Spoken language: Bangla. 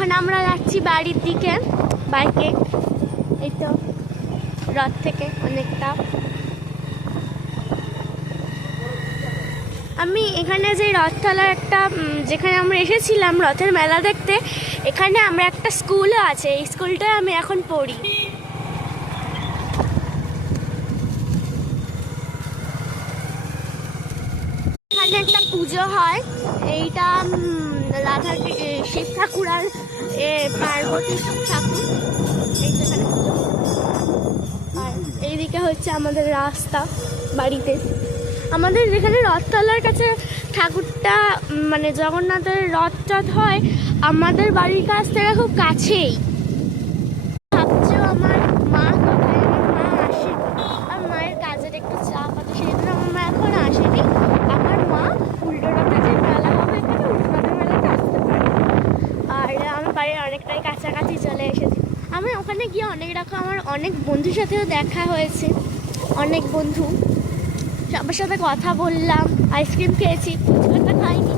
এখন আমরা যাচ্ছি বাড়ির দিকে বাইকে। এই তো রথ থেকে অনেকটা। আমি এখানে যে রথতলার একটা যেখানে আমরা এসেছিলাম রথের মেলা দেখতে, এখানে আমরা একটা স্কুলও আছে, এই স্কুলটায় আমি এখন পড়ি। এখানে একটা পুজো হয়, এইটা রাধা শিব ঠাকুর আর পার্বতী ঠাকুর, এইখানে পুজো। আর এইদিকে হচ্ছে আমাদের রাস্তা বাড়িতে। আমাদের যেখানে রথতলার কাছে ঠাকুরটা মানে জগন্নাথের রথ হয় আমাদের বাড়ির কাছ থেকে খুব কাছেই। ভাবছো আমার মা কোথায়, আমার মা আসেনি, আর মায়ের কাজের একটু চাপ আছে, সেই জন্য আমার মা এখন আসেনি। আমার মা উল্টো রথে যে মেলা হবে এখানে উল্টো রথের মেলাতে আসতে পারে। আর আমি বাড়ির অনেকটাই কাছাকাছি চলে এসেছি। আমি ওখানে গিয়ে অনেক রকম আমার অনেক বন্ধুর সাথেও দেখা হয়েছে, অনেক বন্ধু, সবার সাথে কথা বললাম, আইসক্রিম খেয়েছি, ফুচকাটা খাইনি।